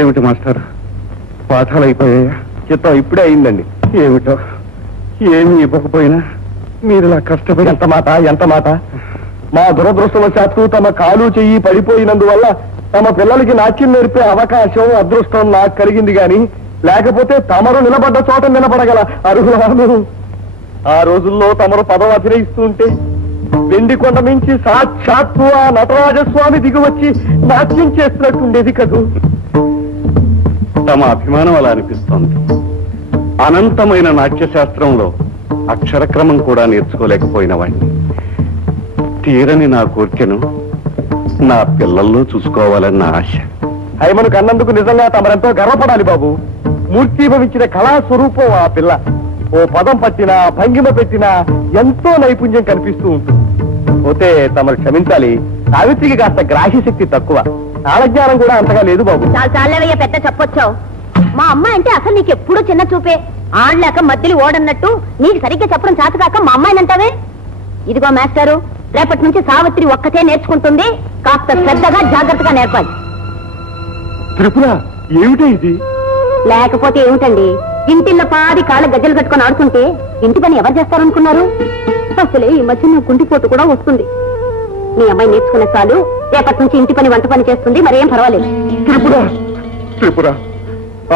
ఏమిటి మాస్టర్, పాఠాలు అయిపోయాయా? చిత్తం ఇప్పుడే అయిందండి. ఏమిటో, ఏమి ఇవ్వకపోయినా మీరు ఇలా కష్టపడి. ఎంత మాట మా దురదృష్టవశాత్తు తమ కాలు చెయ్యి పడిపోయినందువల్ల తమ పిల్లలకి నాట్యం నేర్పే అవకాశం అదృష్టం నాకు కలిగింది గాని లేకపోతే తమరు నిలబడ్డ చోట నిలబడగల అర్హులను. ఆ రోజుల్లో తమరు పదవి అభినయిస్తూ ఉంటే వెండి కొండ నుంచి సాక్షాత్తు ఆ నటరాజస్వామి దిగివచ్చి నాట్యం చేస్తున్నట్టుండేది కదూ. తమ అభిమానం అలా అనిపిస్తోంది. అనంతమైన నాట్యశాస్త్రంలో అక్షరక్రమం కూడా నేర్చుకోలేకపోయిన వాడిని. తీరని నా కోరికను నా పిల్లల్లో చూసుకోవాలన్న ఆశ. హైమను కన్నందుకు నిజంగా తమరెంతో గర్వపడాలి బాబు. మూర్తీభవించిన కళాస్వరూపం ఆ పిల్ల. ఓ పదం పట్టినా భంగిమ పెట్టినా ఎంతో నైపుణ్యం కనిపిస్తూ ఉంటుంది. పోతే తమరు క్షమించాలి, సావిత్రికి కాస్త గ్రాహ్య శక్తి తక్కువ, కాలజ్ఞానం కూడా అంతగా లేదు బాబు. చాలవయ్య పెద్ద చెప్పొచ్చావు. మా అమ్మాయి అంటే అసలు నీకు ఎప్పుడూ చిన్న చూపే. ఆడలేక మధ్యలో ఓడన్నట్టు నీకు సరిగ్గా చెప్పడం చేతకాక మా అమ్మాయిని అంటావే. ఇదిగో మాస్టారు, రేపటి నుంచి సావిత్రి ఒక్కతే నేర్చుకుంటుంది. కాస్త శ్రద్ధగా జాగ్రత్తగా నేర్పాలి. త్రిపుర, ఏమిటే ఇది? లేకపోతే ఏమిటండి, ఇంటిల్లో పాది కాళ్ళ గజ్జలు కట్టుకుని ఆడుకుంటే ఇంటి పని ఎవరు చేస్తారనుకున్నారు? అసలే ఈ మధ్య నా గుండెపోటు కూడా వస్తుంది. మీ అమ్మాయి నేర్చుకునే చాలు, రేపటి నుంచి ఇంటి పని వంట పని చేస్తుంది, మరేం పర్వాలేదు. త్రిపుర,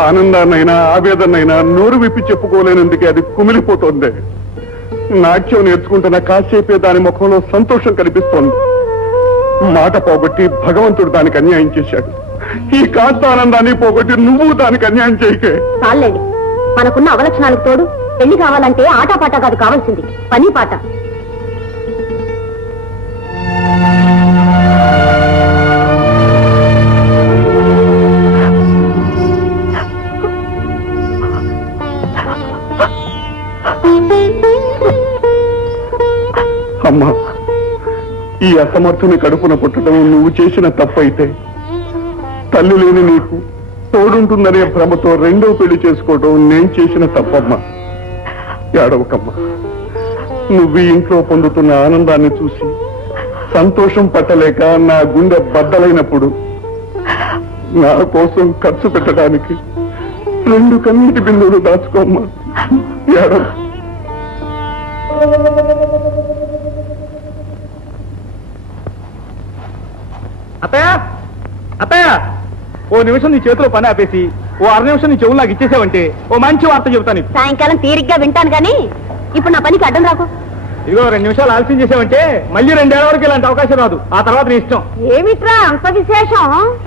ఆనందాన్నైనా ఆవేదనైనా నోరు విప్పి చెప్పుకోలేనందుకే అది కుమిలిపోతోంది. నాట్యం నేర్చుకుంటున్న కాసేపే దాని ముఖంలో సంతోషం కనిపిస్తోంది. మాట పోగొట్టి భగవంతుడు దానికి అన్యాయం చేశాడు. ఈ కాస్త ఆనందాన్ని పోగొట్టి నువ్వు దానికి అన్యాయం చేయకే. చాలండి, మనకున్న అవలక్షణాలకు తోడు పెళ్లి కావాలంటే ఆటపాట కాదు కావాల్సింది, పని పాట. అమ్మా, ఈ అసమర్థుని కడుపున పుట్టడం నువ్వు చేసిన తప్పైతే తల్లి లేని నీకు తోడుంటుందనే భ్రమతో రెండో పెళ్లి చేసుకోవడం నేను చేసిన తప్పమ్మా. ఏడవకమ్మా. నువ్వు ఈ ఇంట్లో పొందుతున్న ఆనందాన్ని చూసి సంతోషం పట్టలేక నా గుండె బద్దలైనప్పుడు నా కోసం ఖర్చు పెట్టడానికి 2 కన్నీటి బిందువులు దాచుకోమ్మా. ఏడవ. అత్తయ్య, అత్తయ్య, ఓ నిమిషం నీ చేతిలో పని ఆపేసి ఓ 6 నిమిషం నీ చెవులు నాకు ఇచ్చేసావంటే ఓ మంచి వార్త చెబుతాను. సాయంకాలం తీరిగ్గా వింటాను కానీ ఇప్పుడు నా పనికి అడ్డం రాకు. ఇదిగో 2 నిమిషాలు ఆలస్యం చేసావంటే మళ్ళీ 2 ఏళ్ల వరకు ఇలాంటి అవకాశం రాదు. ఆ తర్వాత నీ ఇష్టం. ఏమిట్రా అంత విశేషం?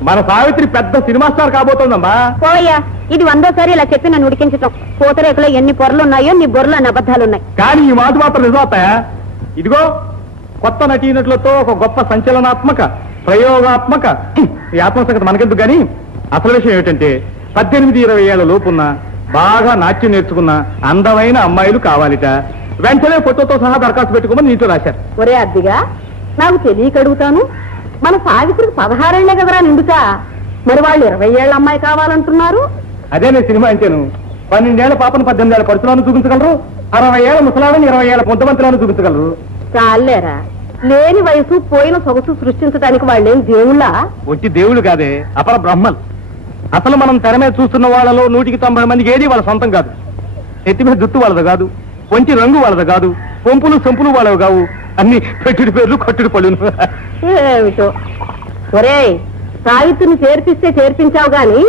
మన సావిత్రి పెద్ద సినిమా స్టార్ కాబోతోందమ్మా. పోయ్యా, ఇది 100సారి ఇలా చెప్పి నన్ను ఉడికించటం. పూతరేకులో ఎన్ని పొరలు ఉన్నాయో నీ బొర్రలో అన్ని అబద్ధాలున్నాయి. కానీ ఈ మాట మాత్రం నిజం అత్తయ్య. ఇదిగో కొత్త నటీనటులతో ఒక గొప్ప సంచలనాత్మక ప్రయోగాత్మక ఈ ఆత్మసంగతి మనకెందుకు గాని అసలు విషయం ఏమిటంటే 18-20 ఏళ్ల లోపున్న బాగా నాట్యం నేర్చుకున్న అందమైన అమ్మాయిలు కావాలిట. వెంటనే ఫోటోతో సహా దరఖాస్తు పెట్టుకోమని నీతో రాశారు. ఒరే అద్దిగా, నాకు తెలియక అడుగుతాను, మన సావిత్రికి 16 ఏళ్లే కదరా నిండుతా, మరి వాళ్ళు 20 ఏళ్ల అమ్మాయి కావాలంటున్నారు? అదే నేను సినిమా అంటేను 12 ఏళ్ల పాపను 18 ఏళ్ల పరుచులను చూపించగలరు, 60 ఏళ్ల ముసలాలను 20 ఏళ్ల పొంతమంతులను చూపించగలరు. చాలేరా, లేని వయసు పోయిన సొగసు సృష్టించడానికి వాళ్ళేం దేవుళ్ళ? ఒట్టి దేవుళ్ళు కాదే, అపర బ్రహ్మలు. అసలు మనం తెర మీద చూస్తున్న వాళ్ళలో 190 మందికి ఏది వాళ్ళ సొంతం కాదు. ఎత్తి మీద జుట్టు వాళ్ళది కాదు, పొంచి రంగు వాళ్ళది కాదు, పొంపులు సొంపులు వాళ్ళవి కావు, అన్ని పెట్టుడి పేర్లు కట్టుడు పళ్ళు. ఏమిటో ఒరే, సావిత్రిని చేర్పిస్తే చేర్పించావు గాని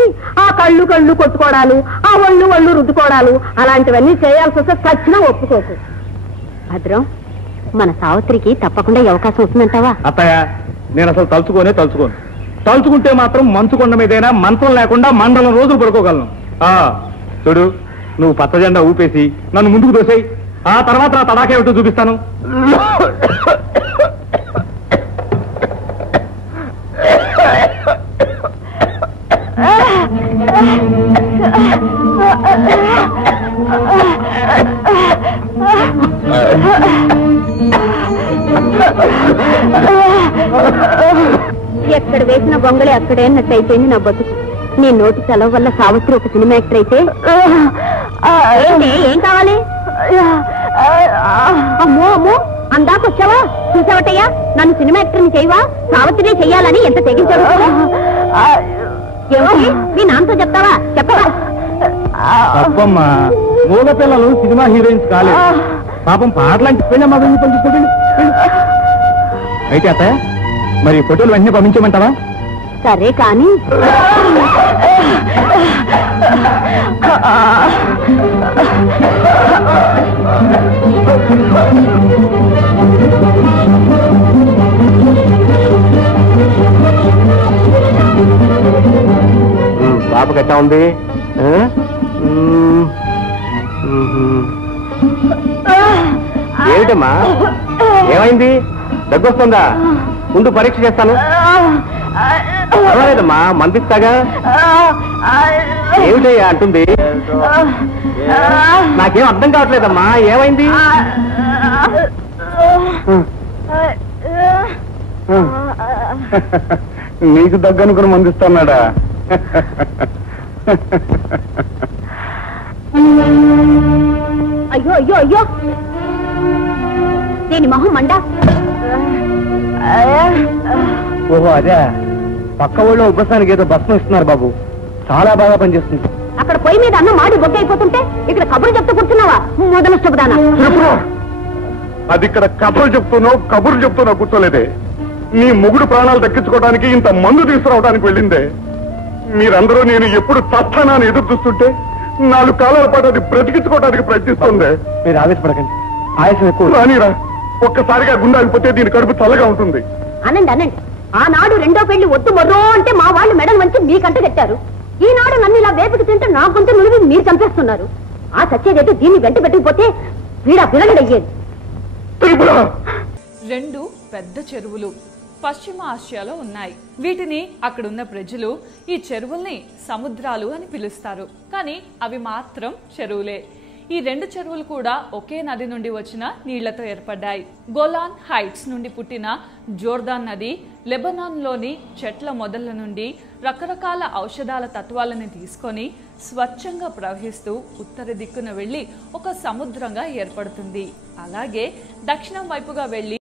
ఆ కళ్ళు కొట్టుకోవడాలు, ఆ ఒళ్ళు రుద్దుకోవడాలు అలాంటివన్నీ చేయాల్సి వస్తే చచ్చినా ఒప్పుకోకు. భద్రం, మన సావిత్రికి తప్పకుండా ఈ అవకాశం వస్తుందంటావా? అత్తయ్య, నేను అసలు తలుచుకోను. తలుచుకుంటే మాత్రం మంచుకొండ మీదైనా మంత్రం లేకుండా మండలం రోజులు పడుకోగలను. చూడు, నువ్వు పచ్చ జెండా ఊపేసి నన్ను ముందుకు దోసేయి. ఆ తర్వాత నా తడాకా ఏమిటో చూపిస్తాను. ఎక్కడ వేసిన బొంగళి అక్కడే అన్నట్టయిపోయింది నా బతుకు. నీ నోటి సెలవు వల్ల సావిత్రి ఒక సినిమా యాక్టర్ అయితే ఏం కావాలి? అమ్మో అమ్మో, అందాకొచ్చావా? చూసావటయ్యా, నన్ను సినిమా యాక్టర్ని చేయవా? సావిత్రిని చెయ్యాలని ఎంత తెగించావు? మీ నాన్నతో చెప్తావా? చెప్పవా? అబ్బమ్మా, మూగ పిల్లలు సినిమా హీరోయిన్స్ కాలేదు. పాపం పాటలాంటి పెళ్ళమ్మా, వెళ్ళి పంపించుకోండి. అయితే అత్తయ్య, మరి ఫోటోలు వెంటనే పంపించమంటావా? సరే కానీ పాప ఎట్టా ఉంది? ఏమిటమ్మా, ఏమైంది? దగ్గొస్తుందా? ముందు పరీక్ష చేస్తాను. పర్వాలేదమ్మా, మందిస్తాగా. ఏమిటయ్యా అంటుంది? నాకేం అర్థం కావట్లేదమ్మా, ఏమైంది? నీకు దగ్గనుకుని మందిస్తున్నాడా? అయ్యో అయ్యో అయ్యో, దీని మొహం మండ. ఓహో అదే, పక్క ఊళ్ళో ఉబ్బసానికి ఏదో భస్మం ఇస్తున్నారు బాబు, చాలా బాగా పనిచేస్తుంది. అక్కడ పొయ్యి మీద అన్నం మాడి బొగ్గ అయిపోతుంటే ఇక్కడ కబుర్లు చెప్తూ కూర్చున్నావా? మొదలుష్టపదానా? అది ఇక్కడ కబుర్లు చెప్తున్నావు కూర్చోలేదే. నీ మొగుడు ప్రాణాలు దక్కించుకోవడానికి ఇంత మందు తీసుకురావడానికి వెళ్ళిందే. మీరందరూ నేను ఎప్పుడు తత్తానని ఎదురు చూస్తుంటే 4 కాలాల పాటు అది బ్రతికించుకోవడానికి ప్రయత్నిస్తుంది. మీరు ఆవేశపడకండి, ఆయాసం ఎక్కువ. రానిరా, ఒక్కసారిగా గుండె ఆగిపోతే దీని కడుపు చల్లగా ఉంటుంది. అనండి అనండి, ఆనాడు రెండో పెళ్లి వద్దు మొర్రో అంటే మా వాళ్ళు మెడలు వంచి మీకంట కట్టారు. ఈనాడు నన్ను ఇలా వేపుకు తింటే నా గొంతు నులివి మీరు చంపేస్తున్నారు. ఆ సచ్చేదైతే దీన్ని వెంట పెట్టకపోతే వీడా పిల్లగడయ్యేది. 2 పెద్ద చెరువులు పశ్చిమ ఆసియాలో ఉన్నాయి. వీటిని అక్కడున్న ప్రజలు ఈ చెరువుల్ని సముద్రాలు అని పిలుస్తారు. కానీ అవి మాత్రం చెరువులే. ఈ 2 చెరువులు కూడా ఒకే నది నుండి వచ్చిన నీళ్లతో ఏర్పడ్డాయి. గోలాన్ హైట్స్ నుండి పుట్టిన జోర్దాన్ నది లెబనాన్లోని చెట్ల మొదళ్ల నుండి రకరకాల ఔషధాల తత్వాలను తీసుకొని స్వచ్ఛంగా ప్రవహిస్తూ ఉత్తర దిక్కున వెళ్లి ఒక సముద్రంగా ఏర్పడుతుంది. అలాగే దక్షిణం వైపుగా వెళ్లి